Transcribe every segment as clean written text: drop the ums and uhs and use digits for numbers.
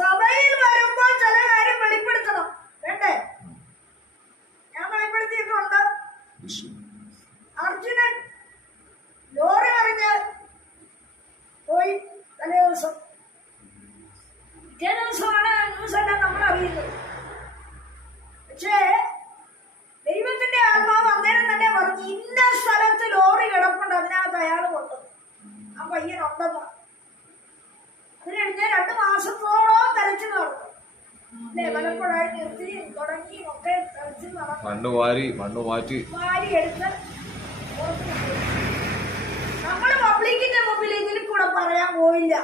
സഭയിൽ വരുമ്പോൾ ചില കാര്യം വെളിപ്പെടുത്തണം, വേണ്ടേ? ഞാൻ വെളിപ്പെടുത്തിയിട്ടുണ്ട്. അർജുനൻ ലോറി അറിഞ്ഞ് പോയി തലേ ദിവസം, പിറ്റേ ദിവസമാണ് ന്യൂസ് എല്ലാം നമ്മൾ അറിയുന്നത്. പക്ഷേ ദൈവത്തിന്റെ ആത്മാവ് അന്നേരം തന്നെ പറഞ്ഞു, ഇന്ന സ്ഥലത്ത് ലോറി കിടപ്പുണ്ട്, അതിനകത്ത് അയാൾ കൊണ്ടുവന്നു, ആ പയ്യനുണ്ടെന്ന്. അത് കഴിഞ്ഞ് 2 മാസത്തോളം തലച്ചു നടന്നു. അല്ലെ, പലപ്പോഴായി നിർത്തി തുടങ്ങിയും ഒക്കെ തലച്ചു നടന്നു. മണ്ണ് മാറ്റി എടുത്ത് നമ്മള് പബ്ലിക്കിന്റെ മുമ്പിൽ ഇതിൽ കൂടെ പറയാൻ പോയില്ല,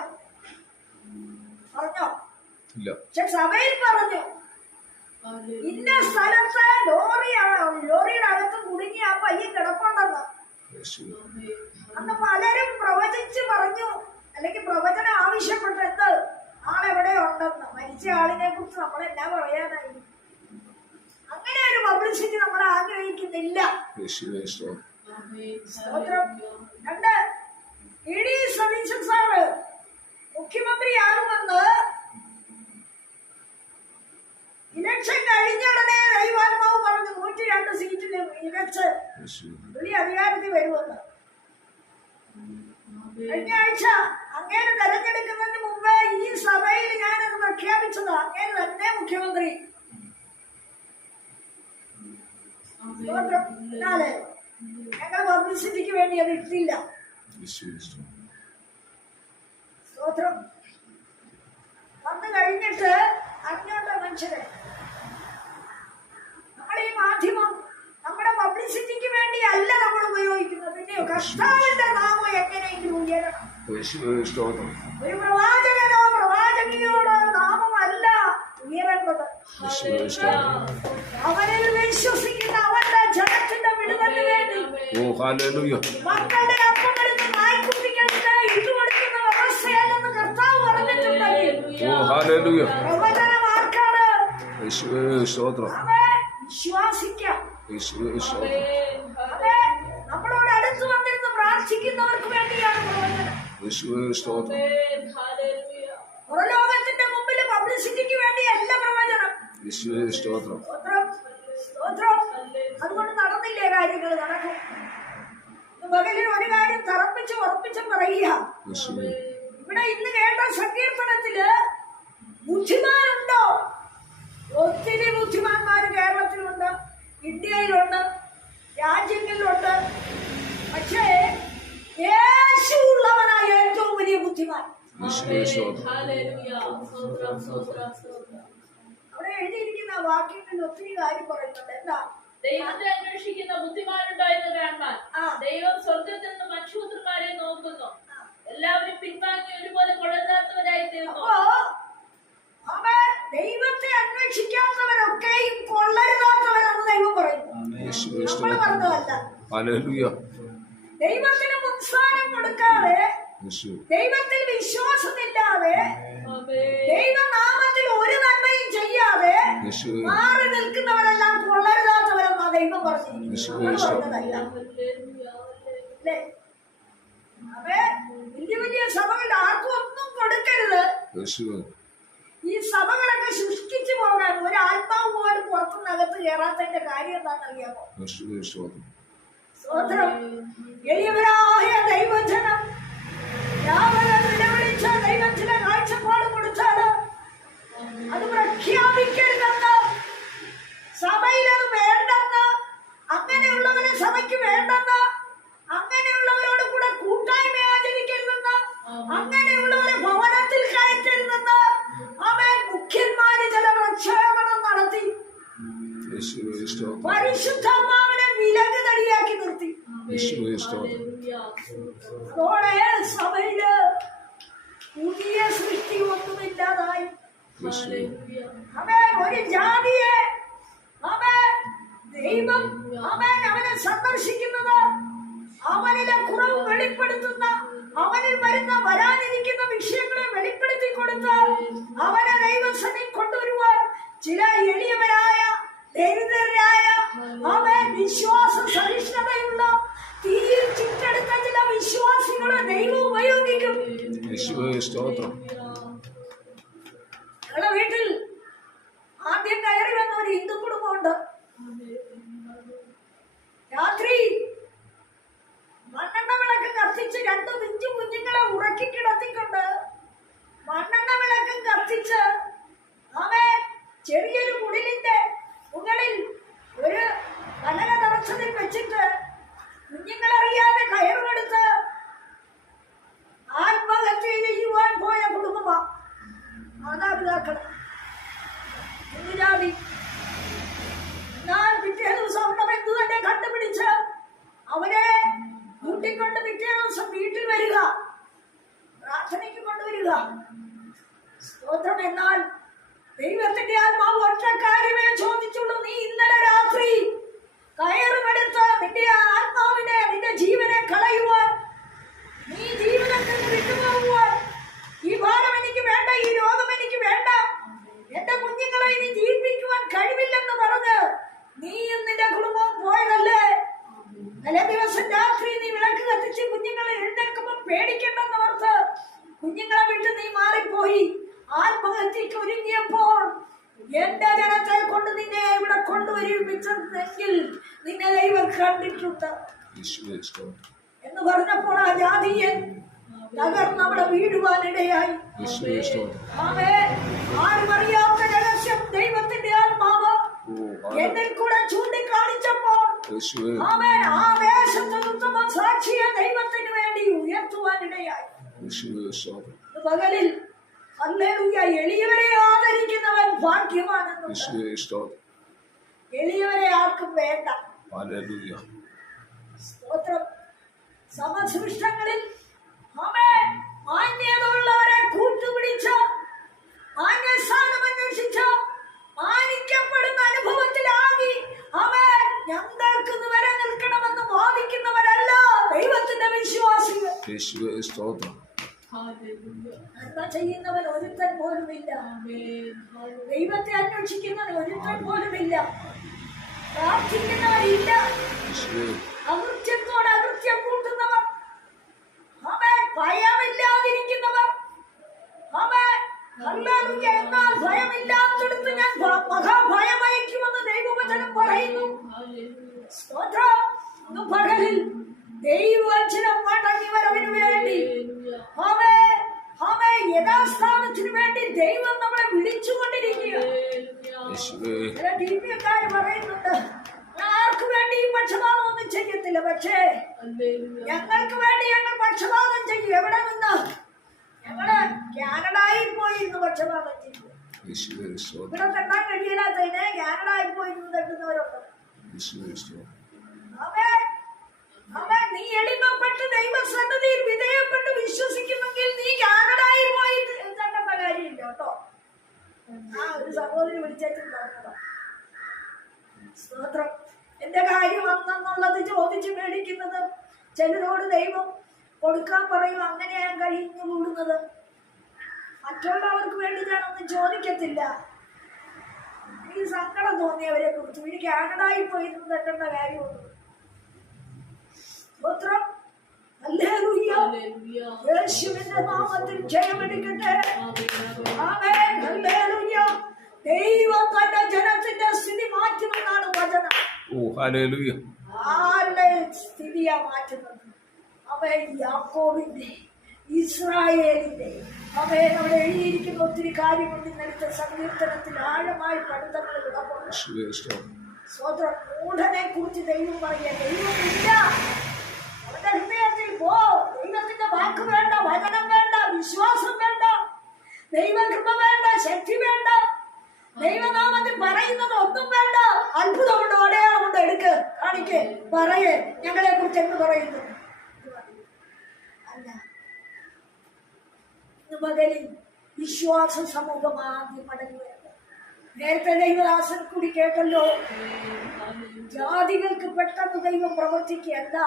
പറഞ്ഞോ? പക്ഷെ സഭയിൽ പറഞ്ഞു, ഇന്ന സ്ഥലത്ത് ലോറിയുടെ അകത്ത് കുടുങ്ങി ആ പയ്യൻ കിടപ്പുണ്ടെന്ന്. അന്ന് പലരും പ്രവചിച്ച് പറഞ്ഞു, അല്ലെങ്കിൽ പ്രവചനം ആവശ്യപ്പെട്ടത് ആളെവിടെ ഉണ്ടെന്ന്. മരിച്ച ആളിനെ കുറിച്ച് നമ്മളെന്നാ പറയാനായി? അങ്ങനെ ഒരു പബ്ലിസിറ്റി നമ്മൾ ആഗ്രഹിക്കുന്നില്ല. 2, ഇ.ഡി. സതീശൻ സാറ് മുഖ്യമന്ത്രിയാകുമെന്ന് ഇലക്ഷൻ കഴിഞ്ഞുടനെ ദൈവാത്മാവ് പറഞ്ഞു 102 സീറ്റിൽ ഇലക്ഷൻ പുള്ളി അധികാരത്തിൽ വരുമെന്ന്. കഴിഞ്ഞ ആഴ്ച അങ്ങേര് തെരഞ്ഞെടുക്കുന്നതിന് മുമ്പ് ഈ സഭയിൽ ഞാനത് പ്രഖ്യാപിച്ചത്. അങ്ങേര് തന്നെ മുഖ്യമന്ത്രി. ഞങ്ങൾ പബ്ലിസിറ്റിക്ക് വേണ്ടി അത് ഇട്ടില്ല. സ്തോത്രം. വന്നു കഴിഞ്ഞിട്ട് അങ്ങോട്ട് മനുഷ്യരെ നമ്മുടെ ഈ മാധ്യമം നമ്മുടെ പബ്ലിസിറ്റിക്ക് വേണ്ടി അല്ല നമ്മൾ ഉപയോഗിക്കുന്നത്. പിന്നെയോ കർത്താവിന്റെ നാമം എങ്ങനെയെങ്കിലും ഉയരണം. ഒരു പ്രവാചകനോ പ്രവാചകനോടോ നാമമല്ല ഉയരേണ്ടത്. അവനിൽ വിശ്വസിക്കുന്ന അവന്റെ ജനത്തിന്റെ വിടുതലിന് വേണ്ടി മക്കളുടെ അപ്പമെടുത്ത് നായ്ക്കുട്ടികൾക്ക് ഇട്ടുകൊടുക്കുന്ന വ്യവസ്ഥയല്ലെന്ന് കർത്താവ് പറഞ്ഞിട്ടുണ്ടെങ്കിൽ പ്രവചനം ആർക്കാണ്? വിശ്വാസിക്കാം. നമ്മളോട് അടുത്ത് വന്നിരുന്ന് പ്രാർത്ഥിക്കുന്നവർക്ക് വേണ്ടിയാണ് പ്രവചനം. പുറലോകത്തിന്റെ മുമ്പിൽ പബ്ലിസിറ്റിക്ക് വേണ്ടിയല്ല പ്രവചനം. അതുകൊണ്ട് നടന്നില്ലേ കാര്യങ്ങൾ? നടക്കും. പകലിൽ ഒരു കാര്യം ഉറപ്പിച്ച് പറയുക. ഇവിടെ ഇന്ന് കേട്ട സങ്കീർത്തനത്തില് ബുദ്ധിമാനുണ്ടോ? ഒത്തിരി ബുദ്ധിമാന്മാര് കേരളത്തിലുണ്ട്, ഇന്ത്യയിലുണ്ട്, രാജ്യങ്ങളിലുണ്ട്. പക്ഷേ യേശു ഉള്ളവനായ ഏറ്റവും വലിയ ബുദ്ധിമാൻ. അവിടെ എഴുതിയിരിക്കുന്ന വാക്യങ്ങളിൽ ഒത്തിരി കാര്യം പറയുന്നുണ്ട്. എന്താ? ദൈവത്തെ അന്വേഷിക്കുന്ന ബുദ്ധിമാനുണ്ടോ എന്ന് കാണാൻ ദൈവം സ്വർഗത്തിൽ നിന്ന് മനുഷ്യപുത്രന്മാരെ നോക്കുന്നു. എല്ലാവരും പിൻവാങ്ങി ഒരുപോലെ കൊള്ളരുതാത്തവരായി തീർന്നു. ദൈവത്തെ അന്വേഷിക്കാത്തവരൊക്കെയും കൊള്ളരുതാത്തവരെന്ന് ദൈവം പറയുന്നു. നമ്മൾ പറഞ്ഞതല്ല. ദൈവത്തിന് മുൻസ്ഥാനം കൊടുക്കാതെ, ദൈവത്തിൽ വിശ്വാസമില്ലാതെ, ദൈവനാമത്തിൽ ഒരു നന്മയും ചെയ്യാതെ മാറി നിൽക്കുന്നവരെല്ലാം കൊള്ളരുതാത്തവരെന്നാ ദൈവം പറഞ്ഞിരിക്കുന്നത്. വലിയ വലിയ സഭകൾ ആർക്കും ഒന്നും കൊടുക്കരുത്. ഈ സഭകളൊക്കെ സൃഷ്ടിച്ചു പോകാൻ ഒരു ആത്മാവ് പോലും പുറത്തുനിന്നകത്ത് കയറാത്തതിന്റെ കാര്യം എന്താണെന്നറിയാമോ? സ്തോത്രം. എളിയവരായ ദൈവജനം രാവിലെ നിലവിളിച്ച ദൈവത്തിന് കാഴ്ചപ്പാട് കൊടുത്താല് അത് പ്രഖ്യാപിക്കരുതെന്ന്, സഭയിലത് വേണ്ടെന്ന്, അങ്ങനെയുള്ളവരെ സഭയ്ക്ക് വേണ്ടെന്ന്, അങ്ങനെയുള്ളവരോട് കൂടെ കൂട്ടായ്മ ആചരിക്കരുതെന്ന്, അങ്ങനെയുള്ളവരെ ഭവനത്തിൽ കയറ്റരുതെന്ന് അവൻ മുഖ്യന്മാര് ചില പ്രക്ഷേപണം നടത്തി. പരിശുദ്ധാത്മാവിനെ വിലങ്ങ് തടിയാക്കി നിർത്തി. അതോടെ സഭയില് പുതിയ സൃഷ്ടി ഒന്നുമില്ലാതായി. അവൻ ഒരു ജാതിയെ ദൈവം അവനെ സന്ദർശിക്കുന്നത് അവനിലെ കുറവ് വെളിപ്പെടുത്തുന്ന, അവനിൽ വരാനിരിക്കുന്ന വിഷയങ്ങളെ വെളിപ്പെടുത്തി കൊടുത്ത് അവനെ ദൈവസന്നിധിയിൽ കൊണ്ടുവരുവാൻ ചില എളിയവരായ ദരിദ്രരായ വിശ്വാസ സഹിഷ്ണുതയുള്ള തീയിൽ ചുറ്റെടുത്ത ചില വിശ്വാസികളെ ദൈവം ഉപയോഗിക്കും. ഞങ്ങളുടെ വീട്ടിൽ ആദ്യം കയറി വന്ന ഒരു ഹിന്ദു കുടുംബമുണ്ട്. രാത്രി മണ്ണെണ്ണ വിളക്ക് കത്തിച്ച് 2 പിഞ്ചു കുഞ്ഞുങ്ങളെ ഉറക്കി കിടത്തിക്കൊണ്ട് മണ്ണെണ്ണ വിളക്കും കത്തിച്ച് അവൻ ചെറിയൊരു കുടിലിന്റെ മുകളിൽ ഒരു പലക തറച്ചതിൽ വെച്ചിട്ട് കുഞ്ഞുങ്ങളറിയാതെ കയറുമെടുത്ത് ആത്മഹത്യ ചെയ്യുവാൻ പോയ കുടുംബമാ. മാതാപിതാക്കൾ ജാതി. എന്നാൽ പിറ്റേ ദിവസം അവിടെ ബന്ധു തന്നെ കണ്ടുപിടിച്ച് അവരെ കൂട്ടിക്കൊണ്ട് പിറ്റേ ദിവസം വീട്ടിൽ വരിക, പ്രാർത്ഥനയ്ക്ക് കൊണ്ടുവരിക. സ്തോത്രം. എന്നാൽ ദൈവത്തിന്റെ ആത്മാവ് ഒറ്റ കാര്യമേ ചോദിച്ചുള്ളൂ. നീ ഇന്നലെ രാത്രി കയറുമെടുത്ത് നിന്റെ ആത്മാവിനെ, നിന്റെ ജീവനെ കളയുവാൻ, നീ ജീവിതത്തിൽ വിട്ടുപോകുവാൻ, ഈ ഭാരം എനിക്ക് വേണ്ട, ഈ രോഗം എനിക്ക് വേണ്ട, എന്റെ കുഞ്ഞുങ്ങളെ ഇനി ജീവിപ്പിക്കുവാൻ കഴിവില്ലെന്ന് പറഞ്ഞ് നീയും നിന്റെ കുടുംബവും പോയതല്ലേ? തലേ ദിവസം രാത്രി നീ വിളക്ക് കത്തിച്ച് കുഞ്ഞുങ്ങളെ എഴുന്നേൽക്കുമ്പോൾ പേടിക്കണ്ടെന്ന് ഓർത്ത് കുഞ്ഞുങ്ങളെ വിട്ട് നീ മാറിപ്പോയി ആത്മഹത്യക്ക് ഒരുങ്ങിയപ്പോൾ എന്റെ ജനത്തെ കൊണ്ട് നിന്നെ ഇവിടെ കൊണ്ടുവരിപ്പിച്ചെങ്കിൽ നിന്നെ ദൈവം കണ്ടിട്ടുണ്ട് എന്ന് പറഞ്ഞപ്പോൾ ആ ജാതിയൻ തകർന്ന് അവിടെ വീഴുവാനിടയായി. ആരും അറിയാത്ത രഹസ്യം ദൈവത്തിന്റെ ആത്മാവ് എന്നിൽ കൂടെ ചൂണ്ടിക്കാണിച്ചപ്പോൾ അവൻ ആവേശത്തിൽ ഉത്തമ സാക്ഷിയെ ദൈവത്തിന് വേണ്ടി ഉയർത്തുവാനിടയായി. പകലിൽ ഹല്ലേലൂയ, എളിയവരെ ആദരിക്കുന്നവൻ ഭാഗ്യവാനെന്ന്. എളിയവരെ ആർക്കും വേണ്ട. സ്തോത്രം. സമസൃഷ്ടങ്ങളിൽ മാന്യതയുള്ളവരെ കൂട്ടുപിടിച്ച് മാന്യസ്ഥാനം അന്വേഷിച്ച് മാനിക്കപ്പെടുന്ന അനുഭവത്തിലാകി അവൻ ഞങ്ങൾക്ക് വരെ നിൽക്കണമെന്ന് വാദിക്കുന്നവരല്ല ദൈവത്തിന്റെ വിശ്വാസികൾ. നന്മ ചെയ്യുന്നവൻ ഒരുത്തൻ പോലുമില്ല. ദൈവത്തെ അന്വേഷിക്കുന്നവൻ ഒരുത്തൻ പോലുമില്ല. പ്രാർത്ഥിക്കുന്നവരില്ല. അകൃത്യത്തോട് അകൃത്യം കൂട്ടുന്നവർ, അവൻ ഭയമില്ലാതിരിക്കുന്നവർ, അവൻ എന്നാൽ ഭയമില്ലാത്തടുത്ത് ഞാൻ മഹാഭയമയക്കുമെന്ന് ദൈവവചനം പറയുന്നു. സ്തോത്രം. പകലിൽ ദൈവവചനം മടങ്ങി വരവിന് വേണ്ടി യഥാസ്ഥാനത്തിന് വേണ്ടി ദൈവം നമ്മളെ വിളിച്ചുകൊണ്ടിരിക്കുക. പറയുന്നുണ്ട്, ആർക്ക് വേണ്ടിയും പക്ഷപാതം ഒന്നും ചെയ്യത്തില്ല, പക്ഷേ ഞങ്ങൾക്ക് വേണ്ടി ഞങ്ങൾ പക്ഷപാതം ചെയ്യും. എവിടെ നിന്ന്? ഞങ്ങള് കാനഡയിൽ പോയിരുന്നു പക്ഷപാതം ചെയ്തു. ഇവിടെ തട്ടാൻ കഴിയാത്തതിന് കാനഡയിൽ പോയിരുന്നു തട്ടുന്നവരുണ്ട്. നീ എളിമപ്പെട്ട് ദൈവസന്നിധിയിൽ വിധേയപ്പെട്ട് വിശ്വസിക്കുന്നെങ്കിൽ നീ കാനഡയിൽ പോയി തട്ടേണ്ട കാര്യമില്ല കേട്ടോ. ഒരു സഹോദരി വിളിച്ചും പറഞ്ഞതാ. സ്തോത്രം. എന്റെ കാര്യം അന്നെന്നുള്ളത് ചോദിച്ച് മേടിക്കുന്നത്, ചിലരോട് ദൈവം കൊടുക്കാൻ പറയും, അങ്ങനെയാണ് കഴിഞ്ഞു കൂടുന്നത്. മറ്റുള്ളവർക്ക് വേണ്ടി ഞാനൊന്നും ചോദിക്കത്തില്ല. എനിക്ക് സങ്കടം തോന്നിയവരെ കുറിച്ച്. ഇനി കാനഡയിൽ പോയി തട്ടേണ്ട കാര്യമുള്ളൂ. സ്തോത്രം. ഹല്ലേലൂയ. യേശുവിന്റെ നാമത്തിൽ ജയമെടുക്കട്ടെ. ആമേൻ. ഹല്ലേലൂയ. ദൈവം തന്റെ ജനത്തിന്റെ സ്ഥിതി മാറ്റുമെന്നാണ് വചനം. ആരുടെ സ്ഥിതിയാ മാറ്റുന്നത്? അവൻ യാക്കോബിന്റെ, ഇസ്രായേലിന്റെ. അവൻ അവിടെ എഴുതിയിരിക്കുന്ന ഒത്തിരി കാര്യങ്ങൾ ഇന്നലത്തെ സങ്കീർത്തനത്തിൽ ആഴമായി പഠിത്തങ്ങൾ ഇടപെടും. സ്വതന്ത്രം. മൂഢനെ കുറിച്ച് ദൈവം പറയുക, ദൈവമില്ല. അവന്റെ ഹൃദയത്തിൽ പോ. ദൈവത്തിന്റെ വാക്ക് വേണ്ട, വചനം വേണ്ട, വിശ്വാസം വേണ്ട, ദൈവകൃപ വേണ്ട, ശക്തി വേണ്ട, ദൈവനാമത്തിൽ പറയുന്നത് ഒന്നും വേണ്ട. അത്ഭുതമുണ്ടോ, അടയാളമുണ്ടോ, എടുക്ക്, കാണിക്ക്, പറയേ ഞങ്ങളെ കുറിച്ച് എന്ത് പറയുന്നു. അല്ല, ഇന്ന് പകലിൽ വിശ്വാസ സമൂഹം ആദ്യം മടങ്ങി വരുന്നത്. നേരത്തെ ദൈവദാസൻ കൂടി കേട്ടല്ലോ, ജാതികൾക്ക് പെട്ടെന്ന് ദൈവം പ്രവർത്തിക്കുകയല്ല,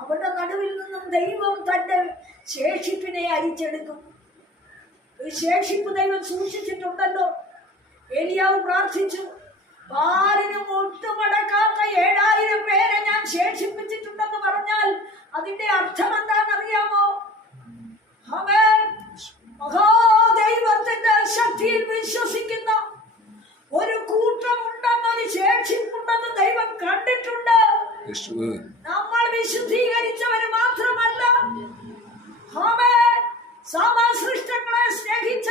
അവരുടെ നടുവിൽ നിന്നും ദൈവം തന്റെ ശേഷിപ്പിനെ അരിച്ചെടുക്കും. ഒരു ശേഷിപ്പ് ദൈവം സൂക്ഷിച്ചിട്ടുണ്ടല്ലോ. ഏലിയാവ് പ്രാർത്ഥിച്ചു, പാലിനും ഒട്ടുമടക്കാത്ത 7000 പേരെ ഞാൻ ശേഷിപ്പിച്ചിട്ടുണ്ടെന്ന് പറഞ്ഞാൽ അതിന്റെ അർത്ഥം എന്താണെന്നറിയാമോ? അവൻ മഹാദൈവത്തിന്റെ ശക്തി ദൈവഭക്തിയിൽ വിശ്വസിക്കുന്ന ഒരു കൂട്ടമുണ്ടെന്നൊരു ശേഷിപ്പുണ്ടെന്ന് ദൈവം കണ്ടിട്ടുണ്ട്. നമ്മൾ വിശുദ്ധീകരിച്ചവര് മാത്രമല്ല, സമസൃഷ്ടങ്ങളെ സ്നേഹിച്ച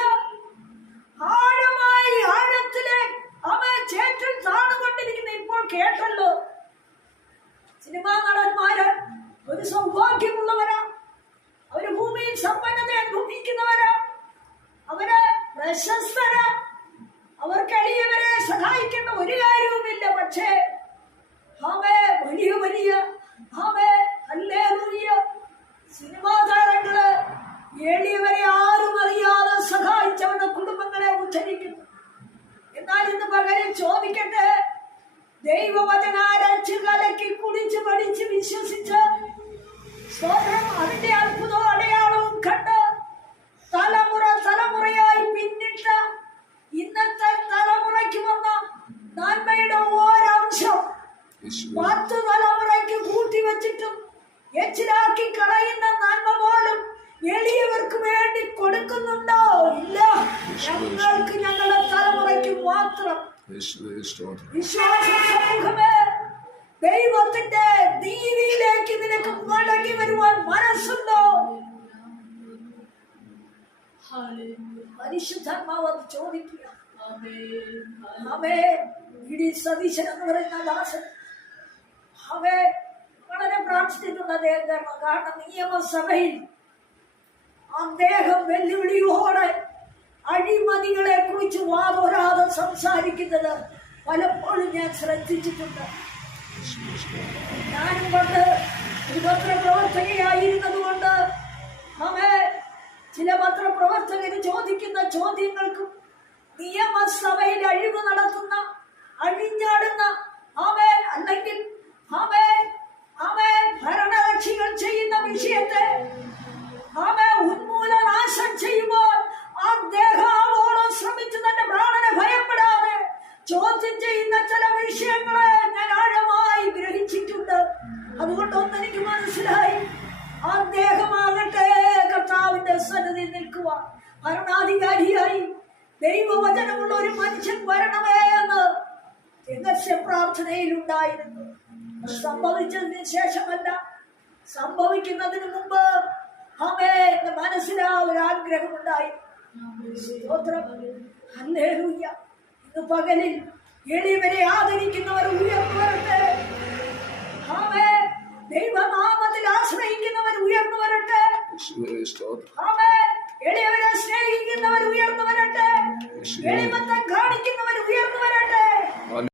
ആഴമായി ആഴത്തിലെ ചേറ്റിൽ താണുകൊണ്ടിരിക്കുന്ന ഇപ്പോൾ കേട്ടല്ലോ, സിനിമാ നടന്മാര് ഒരു സൗഭാഗ്യമുള്ളവരാ, അവര് ഭൂമിയിൽ സമ്പന്നത അനുഭവിക്കുന്നവരാ, അവര് പ്രശസ്തരാ, അവർക്ക് എളിയവരെ സഹായിക്കേണ്ട ഒരു കാര്യവുമില്ല. പക്ഷേ വലിയ വലിയ ഹല്ലേലൂയ സിനിമാ താരങ്ങള് എളിയവരെ ആരും അറിയാതെ സഹായിച്ചവരുടെ കുടുംബങ്ങളെ ഉദ്ധരിക്കുന്നു. എന്നാൽ ഇന്ന് പകരം ചോദിക്കട്ടെ, ദൈവവചനാരച്ച് കലക്കി കുടിച്ച് പഠിച്ച് വിശ്വസിച്ച് സ്തോത്രം അതിന്റെ അത്ഭുതവും അടയാളവും കണ്ട് തലമുറയായി പിന്നിട്ട ഇന്നത്തെ തലമുറയ്ക്ക് വന്ന നന്മയുടെ ഓരംശം 10 തലമുറയ്ക്ക് കൂട്ടിവെച്ചിട്ടും എച്ചിലാക്കി കളയുന്ന നന്മ പോലും എളിയവർക്ക് വേണ്ടി കൊടുക്കുന്നുണ്ടോ? ഇല്ല. ഞങ്ങൾക്ക് ഞങ്ങളുടെ തലമുറയ്ക്ക് മാത്രം. വിശ്വാസ സമൂഹമേ, ദൈവത്തിന്റെ നീതിയിലേക്ക് നിനക്ക് മടങ്ങി വരുവാൻ മനസ്സുണ്ടോ? പരിശുദ്ധാത്മാവ് ചോദിക്കുക. സതീശൻ എന്ന് പറയുന്ന ദാസൻ വളരെ പ്രാർത്ഥിച്ചിട്ടുണ്ട് അദ്ദേഹം. കാരണം നിയമസഭയിൽ അദ്ദേഹം വെല്ലുവിളിയോടെ അഴിമതികളെ കുറിച്ച് വാദോരാതെ സംസാരിക്കുന്നത് പലപ്പോഴും ഞാൻ ശ്രദ്ധിച്ചിട്ടുണ്ട്. ഞാനും കൊണ്ട് ഒരു പത്രപ്രവർത്തകയായിരുന്നത് കൊണ്ട് ചില പത്രപ്രവർത്തകര് ചോദിക്കുന്ന ചോദ്യങ്ങൾക്കും നിയമസഭയിൽ അഴിവ് നടത്തുന്ന അഴിഞ്ഞാടുന്ന അല്ലെങ്കിൽ ഭരണകക്ഷികൾ ചെയ്യുന്ന വിഷയത്തെ ഉന്മൂലനാശം ചെയ്യുമ്പോൾ അദ്ദേഹം ശ്രമിച്ചു തന്റെ പ്രാണനെ ഭയപ്പെടാതെ ചോദ്യം ചെയ്യുന്ന ചില വിഷയങ്ങളെ ഞാൻ ആഴമായി ഗ്രഹിച്ചിട്ടുണ്ട്. അതുകൊണ്ട് ഒന്നെനിക്ക് മനസ്സിലായി, അദ്ദേഹമാകട്ടെ കർത്താവിന്റെ സന്നിധിയിൽ നിൽക്കുക ഭരണാധികാരിയായി ദൈവവചനമുള്ള ഒരു മനുഷ്യൻ വരണമേ എന്ന് രഹസ്യ പ്രാർത്ഥനയിലുണ്ടായിരുന്നു. സംഭവിച്ചതിന് ശേഷമല്ല, സംഭവിക്കുന്നതിന് മുമ്പ് എന്റെ മനസ്സിലാ ഒരു ആഗ്രഹമുണ്ടായി. ഹല്ലേലൂയ. ഇന്ന് പകലിൽ എളിയവരെ ആദരിക്കുന്നവർ ഉയർന്നു വരട്ടെ. ദൈവനാമത്തിൽ ആശ്രയിക്കുന്നവർ ഉയർന്നു വരട്ടെ. എളിയവരെ സ്നേഹിക്കുന്നവർ ഉയർന്നു വരട്ടെ. എളിമത്തം കാണിക്കുന്നവർ